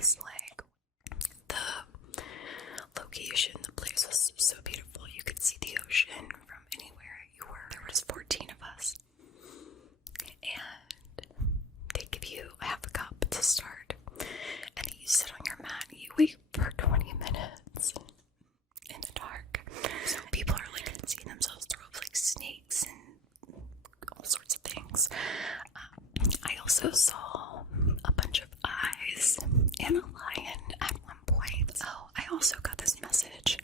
was like. The location, the place was so beautiful. You could see the ocean from anywhere you were. There was 14 of us. And they give you half a cup to start. And then you sit on your mat and you wait for 20 minutes in the dark. So people are like seeing themselves throw up like snakes and all sorts of things. I also saw a bunch of eyes and a lion at one point. Oh, I also got this message.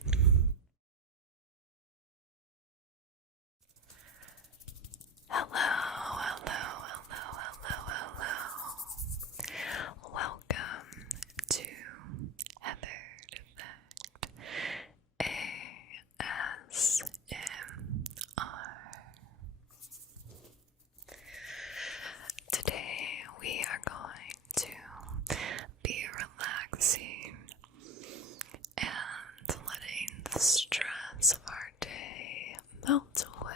Hello, hello, hello, hello, hello. Welcome to Heathered Effect ASMR. Today we are going to be relaxing and letting the stress of our day melt away.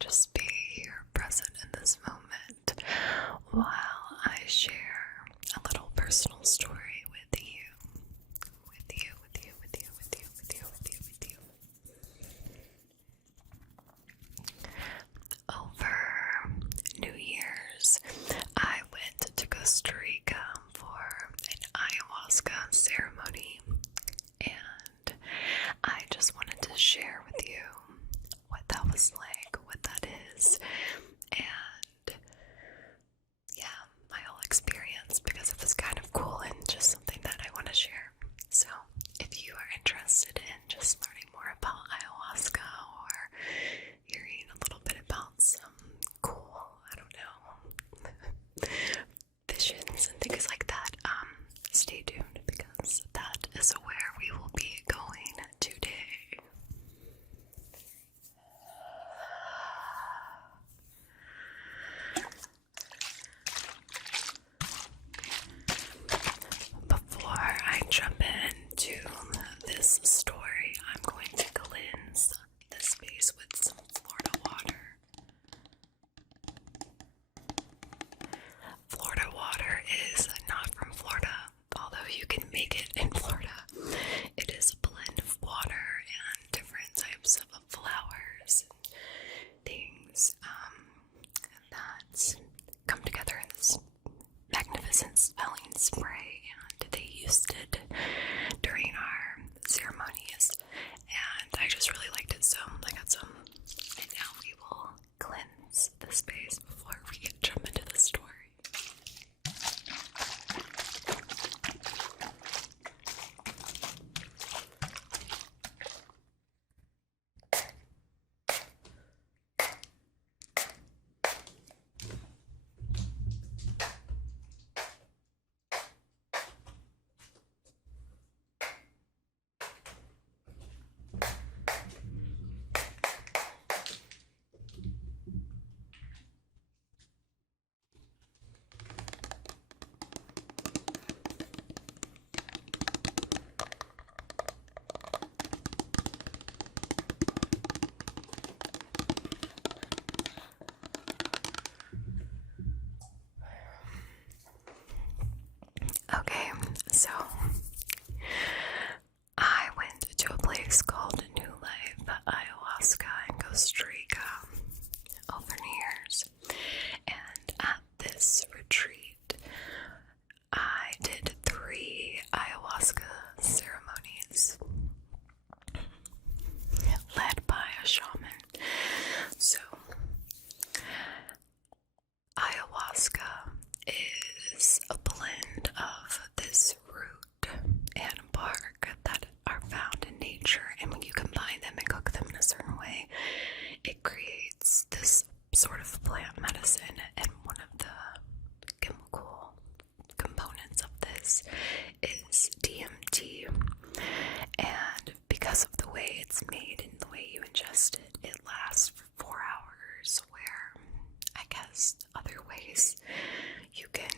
Just be here present in this moment while I share a little personal story with you. Over New Year's, I went to Costa Rica for an Ayahuasca ceremony, and I just wanted to share with you what that was like, what that is, and yeah, my whole experience, because it was kind of cool and just something that I want to share. So if you are interested in just learning more about ayahuasca or hearing a little bit about some cool, I don't know, visions and things like that, stay tuned, because that is where we will be going today. Before I jump into this story, I'm going to cleanse the space with some Florida water. Florida water is not from Florida, although you can make it in Florida. It is a blend of water and different types of flowers and things that come together in this magnificent smelling spray, and they used it during our ceremonies, and I just really liked it, so I got some. And now we will cleanse the space before we jump into the story. Okay, so I went to a place called New Life Ayahuasca in Costa Rica over New Year's, and at this retreat, I did 3 ayahuasca ceremonies led by a shaman. So, ayahuasca is a blend of this root and bark that are found in nature, and when you combine them and cook them in a certain way, it creates this sort of plant medicine. And one of the chemical components of this is DMT, and because of the way it's made and the way you ingest it, it lasts for 4 hours, where I guess other ways you can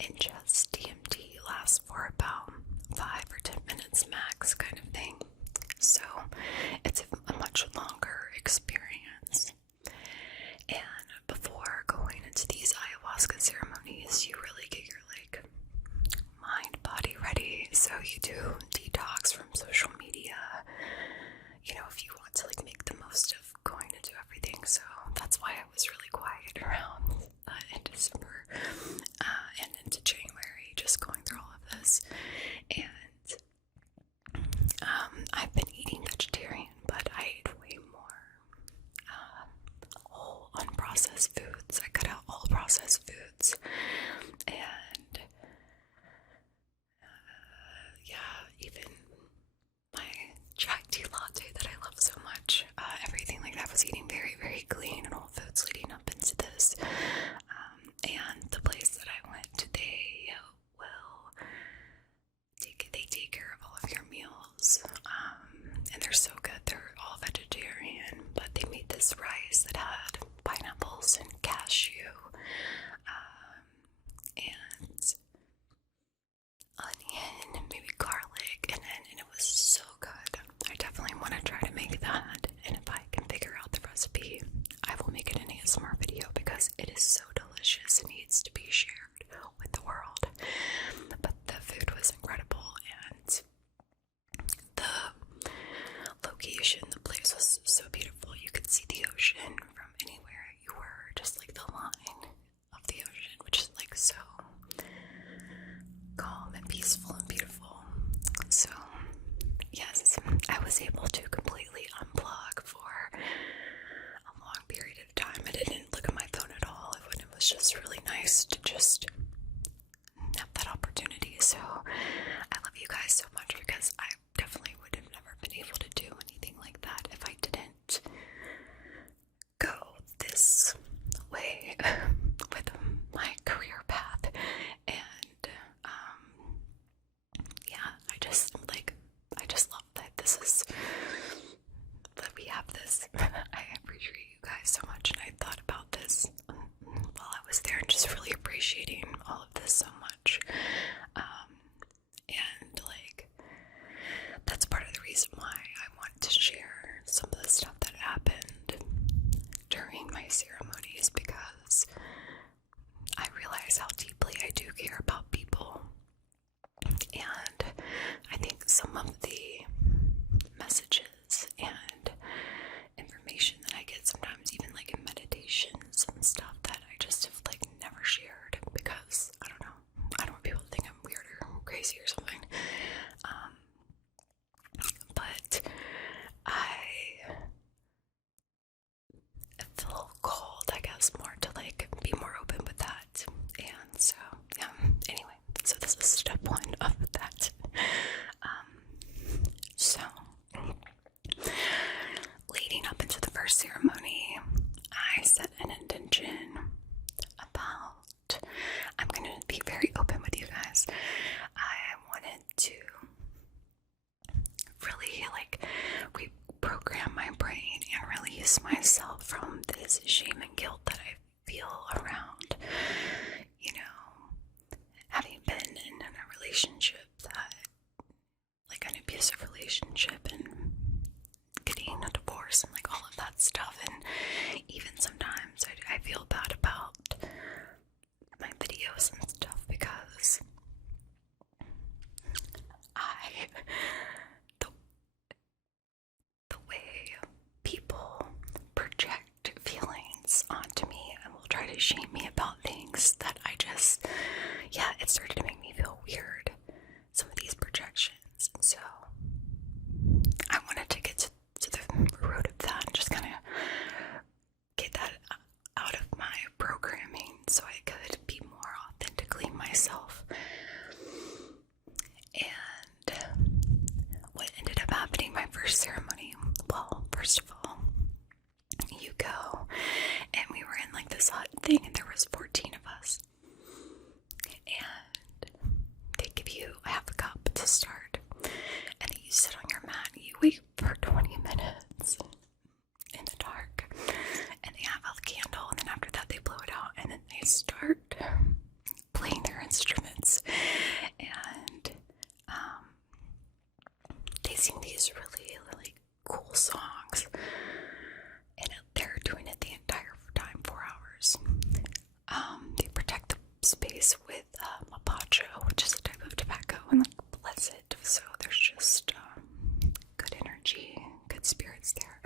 ingest DMT lasts for about 5 or 10 minutes max, kind of thing. So it's a much longer experience. And before going into these ayahuasca ceremonies, you really get your this rice that had pineapples and cashew, and onion and maybe garlic, and it was so good. I definitely want to try to make that, and if I can figure out the recipe, I will make it an ASMR video because it is so delicious and needs to be shared with the world. But the food was incredible, and the location, the place was so beautiful. You could see the ocean from anywhere you were, just like the line of the ocean, which is like so calm and peaceful and beautiful. So yes, I was able to completely unplug for a long period of time. I didn't look at my phone at all. It was just really nice to just have that opportunity. So I love you guys so much because I definitely would have never been able to do anything like that if I didn't go this way with my career path. And yeah, I just love that that we have this. I appreciate you guys so much, and I thought about this while I was there, and just really appreciating all of this so much. And like, that's part of the reason why I want to share some of the stuff that happened during my ceremonies, because I realize how deeply I do care about people. And I think some of the messages and information that I get sometimes, even like in meditations and stuff, that I just have like never shared because I don't want people to think I'm weird or crazy or something. But I feel called, I guess, more to like be more open with that. And so yeah, anyway, so this is step one of that. So leading up into the first ceremony, I set an intention about, I'm going to be very open with you guys. I wanted to really like reprogram my brain and release myself from this shame and guilt that I feel around, you know, having been in a relationship that, like an abusive relationship, and getting a divorce and like all of that stuff. And even sometimes I feel bad about my videos and stuff because the way people project feelings onto me and will try to shame me about things that I just, yeah, it started to make me feel weird, some of these projections. And so I wanted to get to the root of that and just kind of get that out of my programming so I could be more authentically myself. And what ended up happening my first ceremony, well, first of all, you go, and we were in like this hut thing, and there was 14 of us, and they give you half a cup to start, and then you sit on your mat and you wait for 20 minutes in the dark, and they have a candle, and then after that they blow it out, and then they start playing their instruments, and they sing these really, really cool songs, and they're doing it the entire time, 4 hours. They protect the space with mapacho, which is a type of tobacco, and like bless it, so there's just good energy, good spirits there.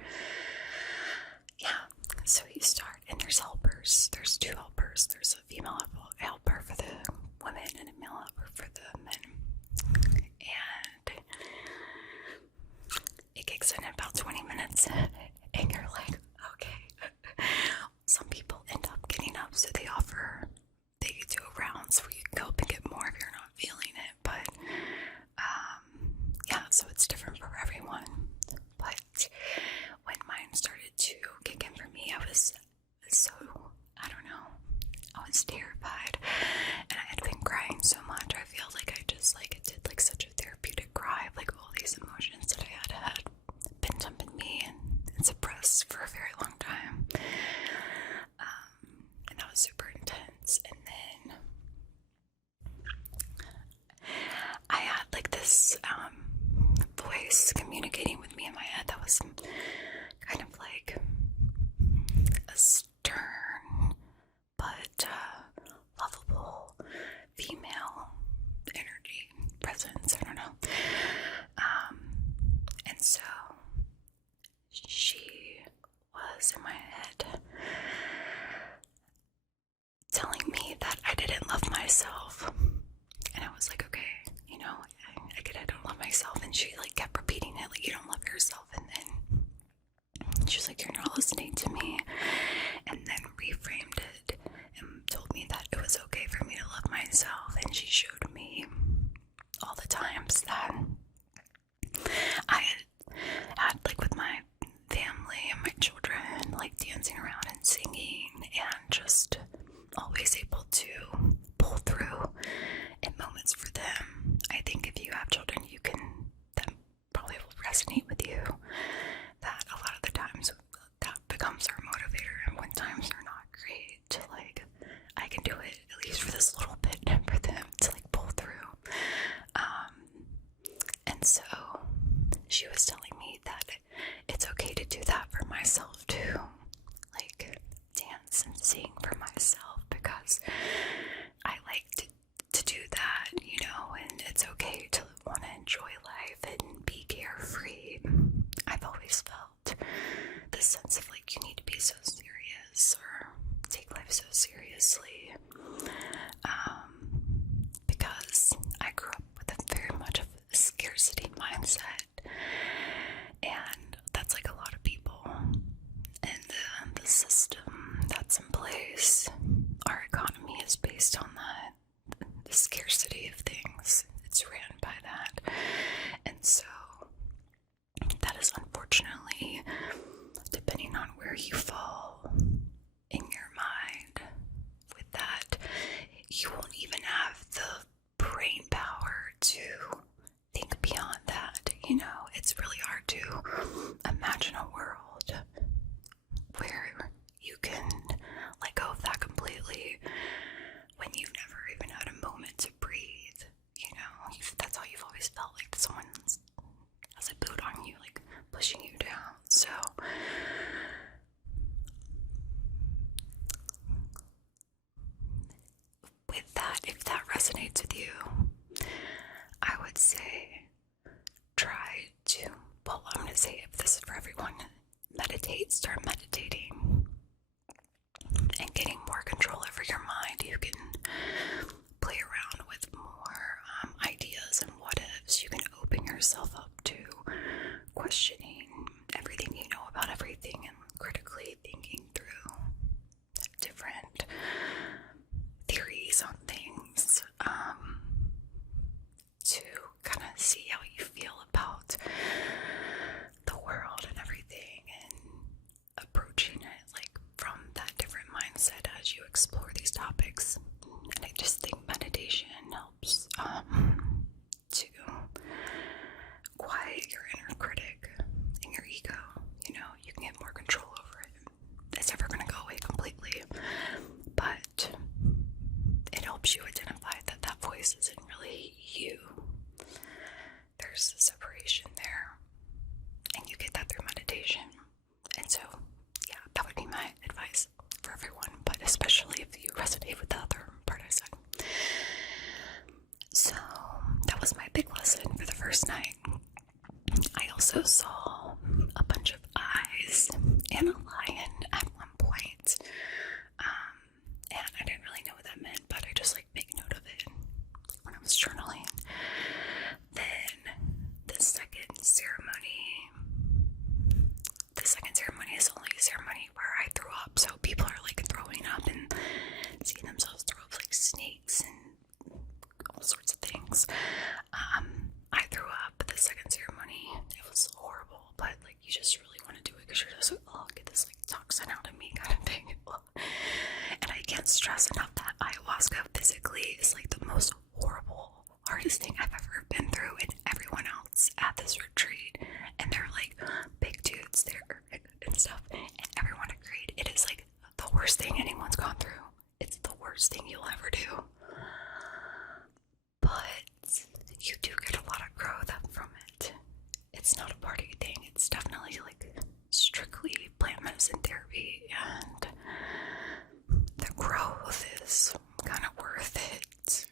Yeah, so you start, and there's helpers. There's 2 helpers. There's a female helper for the women and a male helper for the men. And it kicks in about 20 minutes, and you're like, okay. Some people end up getting up, so they do rounds where you can go up and get more if you're not feeling it. But yeah, so it's different for everyone. But when mine started to kick in for me, I was so, I don't know, I was terrified, and I had been crying so much. I feel like I just like, it did like such a therapeutic cry of like all these emotions that I had pent up in me, and this voice communicating with me in my head that was kind of like a stern but lovable female energy presence. I don't know. And so she was in my head telling me that I didn't love myself. And I was like, okay, you know, I get I don't love myself. And she like kept repeating it, like, you don't love yourself. And then she was like, you're not listening to me. And then reframed it and told me that it was okay for me to love myself. And she showed me all the times that I had like with my family and my children, like dancing around and singing and just always able to pull through in moments for them. I think if you have children, that probably will resonate with you, that a lot of the times that becomes our motivator, and when times are not great, to like, I can do it at least for this little bit for them to like pull through. And so she was telling me that it's okay to do that for myself too, like dance and sing for myself, because I like to do that, you know, and it's okay to want to enjoy life and be carefree. I've always felt this sense of like, you need to be so serious or take life so seriously, because I grew up with a very much of a scarcity mindset, and that's like a lot of people, and the system that's in place, our economy is based on that, the scarcity of things. It's ran by that. And so that is unfortunately, depending on where you fall in your mind with that, you won't even have the brain power to think beyond that. You know, it's really hard to imagine a world where you can let go of that completely when you've never even had a moment to breathe. You know, that's how you've always felt, like someone has a boot on you, like pushing you down. So with that, if that resonates with you, I would say try to, well, I'm going to say, if this is for everyone, start meditating and getting more control over your mind. You can play around with more ideas and what ifs. You can open yourself up to questioning everything you know about everything and critically thinking through different theories on things, to kind of see how you feel about the world and everything, and approaching it like from that different mindset as you explore these topics. And I just think meditation helps to quiet your inner critic and your ego. You know, you can get more control over it. It's never going to go away completely, but it helps you identify that that voice isn't really you. There's a separation there, and you get that through meditation. And so, yeah, that would be my advice for everyone, but especially if you resonate with the other part I said. So that was my big lesson for the first night. I also saw a bunch of eyes and a lion at one point. And I didn't really know what that meant, but I just like make note of it when I was journaling. Then the second ceremony is only a ceremony where I threw up. So people are like throwing up and seeing themselves throw up like snakes and all sorts of things. I threw up the second ceremony. It was horrible, but like you just really want to do it because you're just like, oh, get this like toxin out of me kind of thing. And I can't stress enough that ayahuasca physically is like the most horrible, hardest thing I've ever been through, and everyone else at this retreat, and they're like big dudes there and stuff, and everyone agreed it is like the worst thing anyone's gone through. It's the worst thing you'll ever do. But you do get a lot of growth. really like strictly plant medicine therapy, and the growth is kind of worth it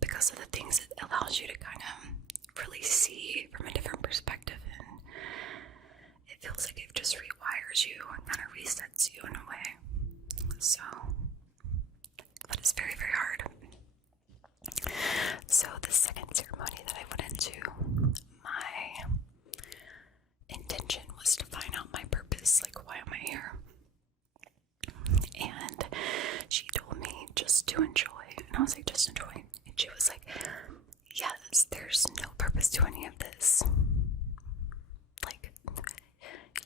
because of the things it allows you to kind of really see from a different perspective, and it feels like it just rewires you and kind of resets you in a way. So, but it's very, very hard. So the second ceremony that I went into, my intention was to find out my purpose, like why am I here? And she told me just to enjoy, and I was like, just enjoy. And she was like, yes, there's no purpose to any of this. Like,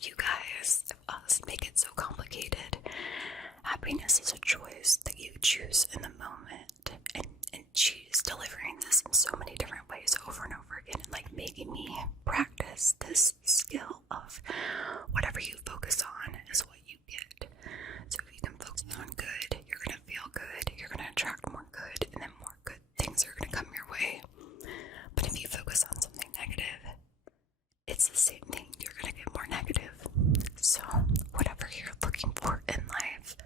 you guys, us, make it so complicated. Happiness is a choice that you choose in the moment, and she's delivering this in so many different ways over and over again, and like making me practice this skill of whatever you focus on is what you get. So if you can focus on good, you're gonna feel good, you're gonna attract more good, and then more good things are gonna come your way. But if you focus on something negative, it's the same thing, you're gonna get more negative. So whatever you're looking for in life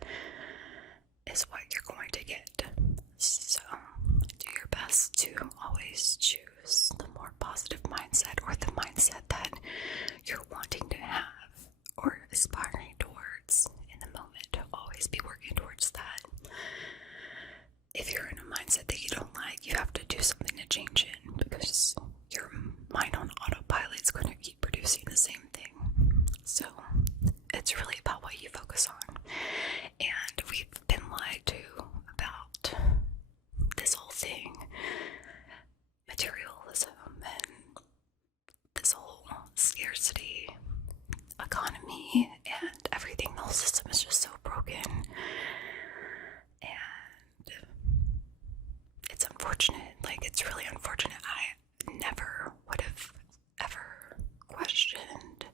is what you're going to get. So do your best to always choose the more positive mindset, or the mindset that you're wanting to have or aspiring towards in the moment. Always be working towards that. If you're in a mindset that you don't like, you have to do something to change it, because your mind on autopilot is going to keep producing the same thing. So it's really about what you focus on. And we've been lied to about this whole thing, materialism, and this whole scarcity economy, and everything. The whole system is just so broken, and it's unfortunate. Like, it's really unfortunate. I never would have ever questioned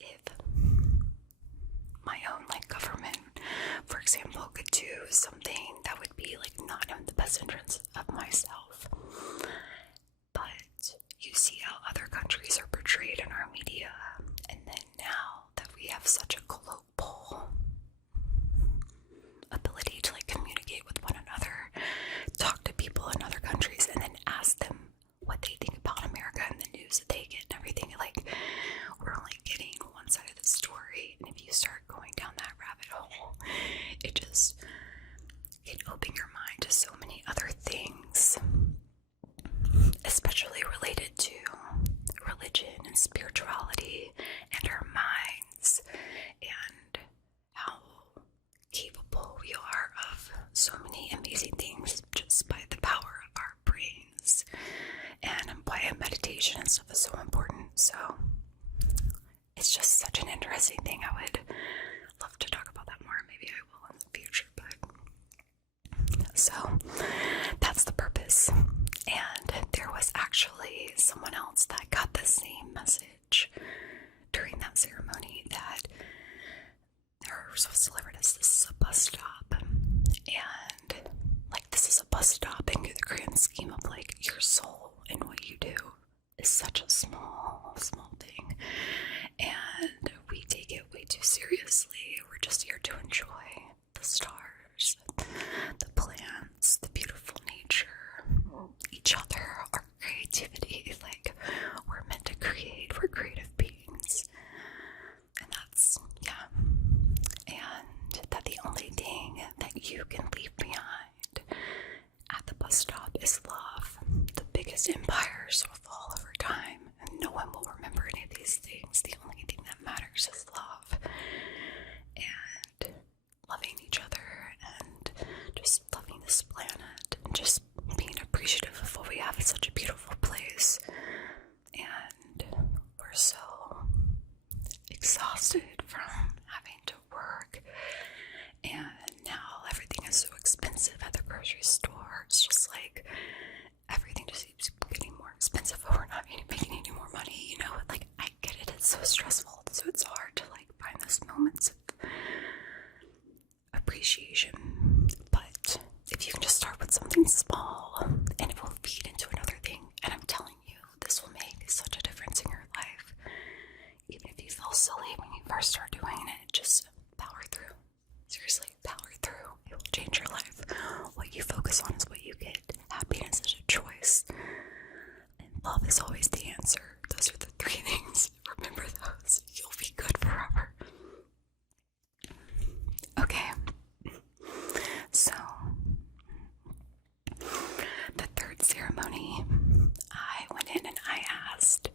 if my own like government, for example, could do something that would be like not in the best interest of myself. But you see how other countries are portrayed in our media, and then now that we have such a global ability to like communicate with one another, talk to people in other countries, and then ask them what they think about America and the news that they get and everything, like, we're only getting one side of the story. And if you start going down that rabbit hole, it just can open your mind to so many other things, especially related to religion and spirituality and our minds, and how capable we are of so many amazing things just by the power of our brains, and why meditation and stuff is so important. So it's just such an interesting thing. I would love to talk about that more. Maybe I will in the future, but so that's the purpose. And there was actually someone else that got the same message during that ceremony, that hers was delivered as this is a bus stop, and like, this is a bus stop in the grand scheme of like your soul, and what you do is such a small thing, and we take it way too seriously. We're just here to enjoy the stars, the plants, the beautiful nature, each other, our creativity. Like, we're meant to create, we're creative beings, and that's, yeah. And that the only thing that you can leave behind at the bus stop is love. The biggest empires will fall over time, and no one will remember any of these things. The only thing that matters is love, and loving each other, and just loving this planet, and just being appreciative of what we have. It's such a beautiful place, and we're so exhausted from having to work, and now everything is so expensive at the grocery store. It's just like everything just keeps getting more expensive, but we're not making any more money, you know? Like, I get it, it's so stressful, so it's hard to like find those moments of appreciation. But if you can just start with something small, and it will feed into another thing, and I'm telling you, this will make such a on is what you get. Happiness is a choice. And love is always the answer. Those are the 3 things. Remember those. You'll be good forever. Okay. So, the 3rd ceremony, I went in and I asked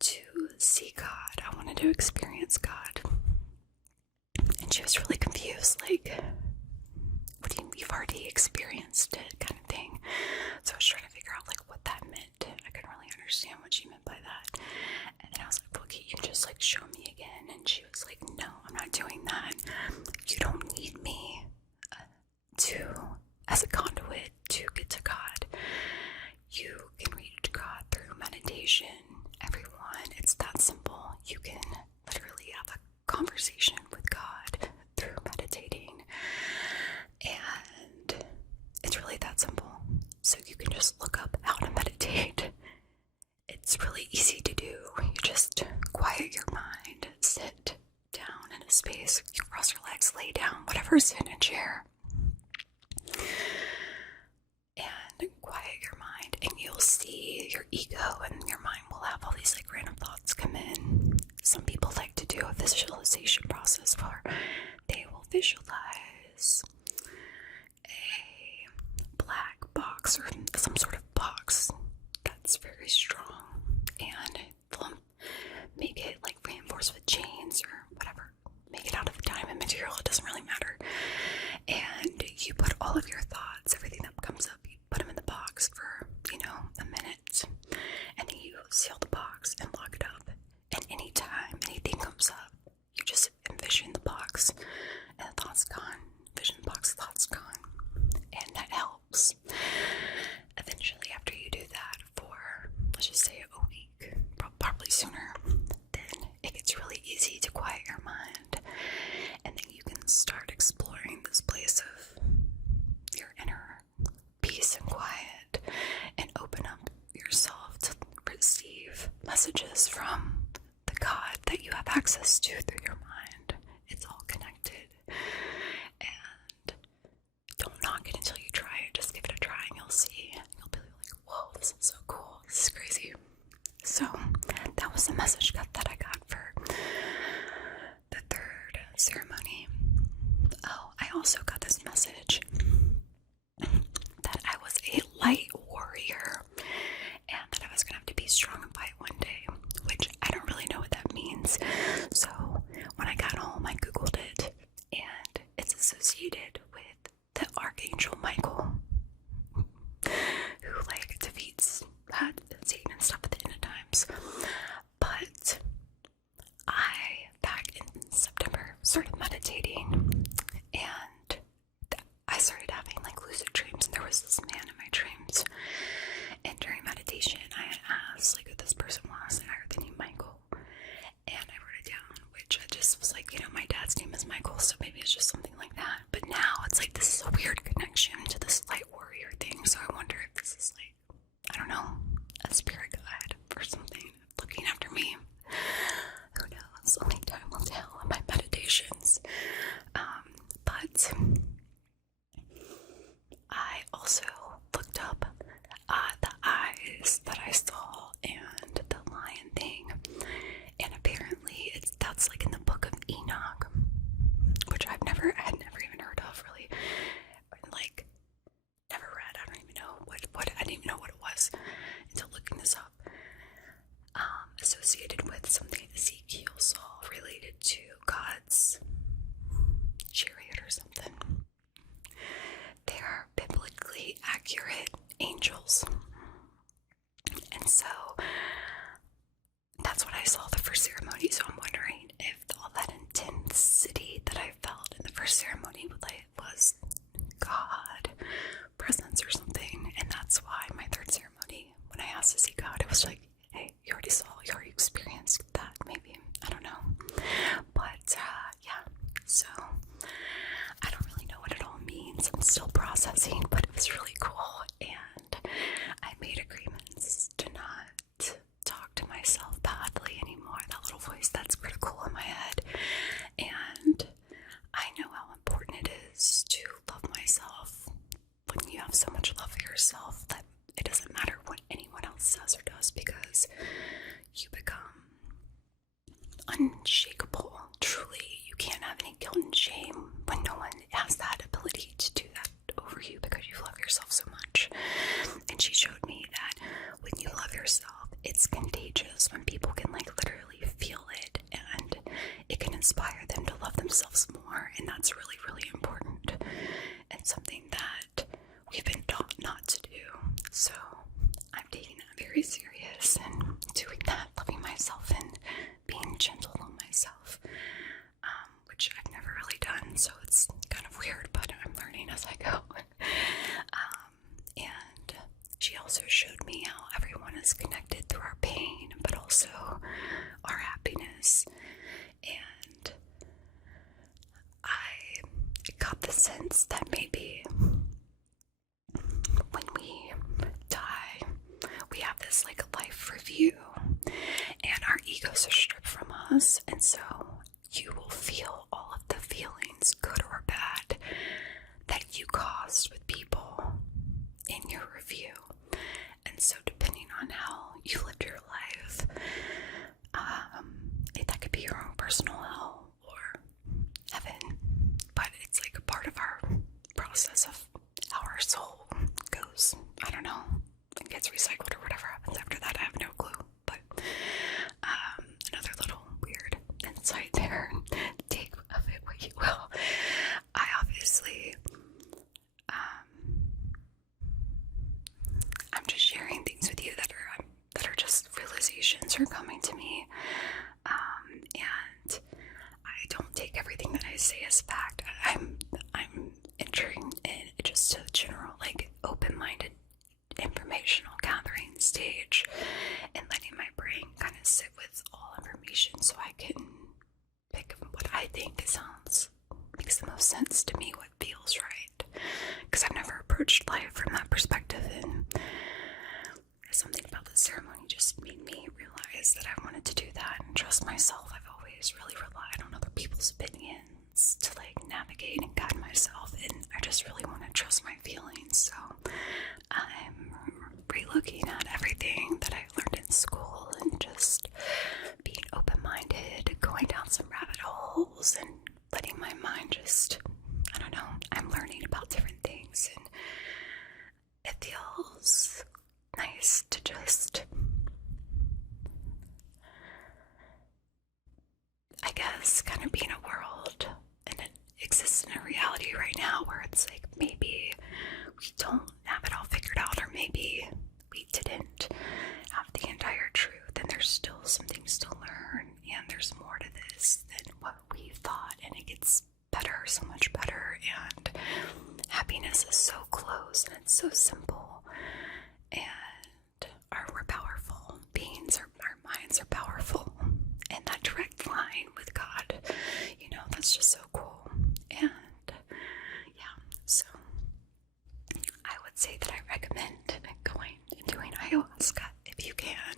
to see God. I wanted to experience God. And she was really confused, like, what do you mean, you've already experienced it, kind of thing. So I was trying to figure out, like, what that meant. I couldn't really understand what she meant by that. And then I was like, okay, you can just, like, show me again. And she was like, no, I'm not doing that. You don't need me as a conduit to get to God. You can reach God through meditation. Everyone, it's that simple. You can literally have a conversation with God through meditating. And it's really that simple. So you can just look up how to meditate. It's really easy to do. You just quiet your mind, sit down in a space, you cross your legs, lay down, whatever, sit in a chair, and quiet your mind, and you'll see your ego and your mind will have all these like random thoughts come in. Some people like to do a visualization process where they will visualize a black box or some sort of box that's very strong, and they'll make it like reinforced with chains or whatever, make it out of diamond material, it doesn't really matter. And you put all of your thoughts, everything that comes up, you put them in the box for, a minute, and then you seal the box and lock it up. And anytime anything comes up, you just envision the box and the thought's gone. Vision the box, thought's gone. And that helps. Eventually, after you do that for, let's just say, a week, probably sooner, then it gets really easy to quiet your mind. And then you can start exploring this place of your inner peace and quiet and open up yourself to receive messages from the God that you have access to through your mind. It's all connected. And don't knock it until you try it. Just give it a try and you'll see. You'll be like, whoa, this is so cool. This is crazy. So that was the message that I got for the 3rd ceremony. Oh, I also got this message that I was a light warrior and that I was going to have to be strong and fight one day, which I don't really know what that means. So when I got home, I Googled it, and it's associated with the Archangel Michael, who like defeats Satan and stuff at the end of times. But I, back in September, started meditating, and I started having like lucid dreams, and there was this man in my dreams, and during meditation I had asked like who this person was, and I heard the name Michael, and I wrote it down, which I just was like, my dad's name is Michael, so maybe it's just something like that. But now it's like this is a weird connection to this light warrior thing, so I wonder if this is like, I don't know, a spirit guide or something looking after me. Who knows? Only time will tell in my meditations. But I also looked up the eyes that I saw and the lion thing, and apparently that's like in the book of Enoch, which I had never even heard of, really, like never read. I don't even know what I didn't even know what it was until looking this up. Associated with something Ezekiel saw related to God's chariot or something. They are biblically accurate angels. And so that's what I saw the first ceremony. So I'm wondering if all that intensity that I felt in the first ceremony was God presence or something. And that's why my 3rd ceremony, when I asked to see God, it was like, hey, you already experienced that, maybe. I don't know. But, yeah. So, I don't really know what it all means. I'm still processing, but it was really cool. And I made agreements to not talk to myself badly anymore. That little voice that's critical in my head. And I know how important it is to love myself she showed me that when you love yourself, it's contagious, when people can like literally feel it, and it can inspire them to love themselves more. And that's really, really important, and something that we've been taught not to do. So I'm taking that very serious and doing that, loving myself and being gentle on myself, which I've never really done, so it's kind of weird, but I'm learning as I go. And she also showed me how everyone is connected through our pain, but also our happiness. And I got the sense that maybe when we die, we have this like life review, and our egos are stripped from us, and so you will feel all of the feelings, good or bad, that you caused with people in your review. And so depending on how you lived your life, that could be your own personal hell or heaven, but it's like a part of our process of how our soul goes. I don't know, it gets recycled or whatever happens after that, I have no clue. But another little weird insight there, take of it what you will. I obviously I'm just sharing things with you that are just realizations are coming to me, and I don't take everything that I say as fact. I'm entering in just a general like open-minded informational gathering stage, and letting my brain kind of sit with all information so I can pick what I think makes the most sense to me, what feels right, because I've never approached life from that perspective. And something about the ceremony just made me realize that I wanted to do that and trust myself. I've always really relied on other people's opinions to like navigate and guide myself, and I just really want to trust my feelings. So I'm re-looking at everything that I learned in school and just being open-minded, going down some rabbit holes and letting my mind just, I don't know, I'm learning about different things, and it feels nice to just, I guess, kind of be in a world and it exists in a reality right now where it's like maybe we don't have it all figured out, or maybe we didn't have the entire truth, and there's still some things to learn, and there's more to this than what we thought, and it gets better, so much better, and happiness is so close and it's so simple, and we're powerful beings, our minds are powerful, and that direct line with God, that's just so cool. And yeah, so I would say that I recommend going and doing ayahuasca if you can,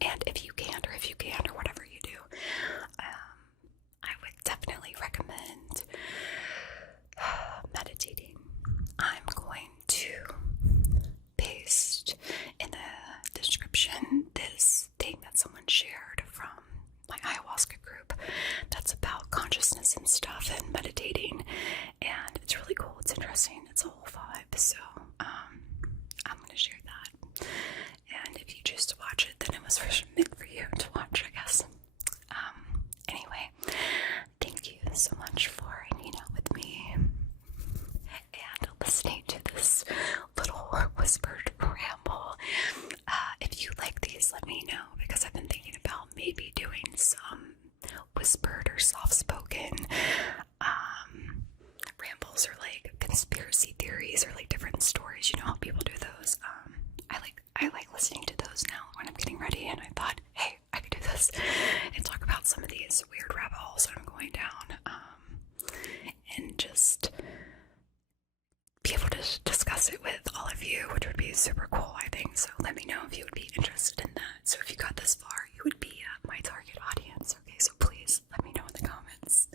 and if you can't, or if you can, or whatever you do, I would definitely recommend meditating. I'm going to paste in the description this thing that someone shared from my ayahuasca group that's about consciousness and stuff and meditating, and it's really cool, it's interesting, it's a whole vibe. So I'm going to share that, and if you choose to watch it, then it was meant for you to watch, I guess. Anyway, thank you so much for hanging out with me and listening to this little whispered ramble. If you like these, let me know, because I've been thinking about maybe doing some whispered or soft-spoken rambles, or like conspiracy theories, or like different stories. You know how people do those. I like listening to those now when I'm getting ready, and I thought, hey, I could do this and talk about some of these weird rabbit holes that I'm going down, and just be able to discuss it with all of you, which would be super cool, I think. So let me know if you would be interested in that. So if you got this far, you would be my target audience. Okay, so please let me know in the comments.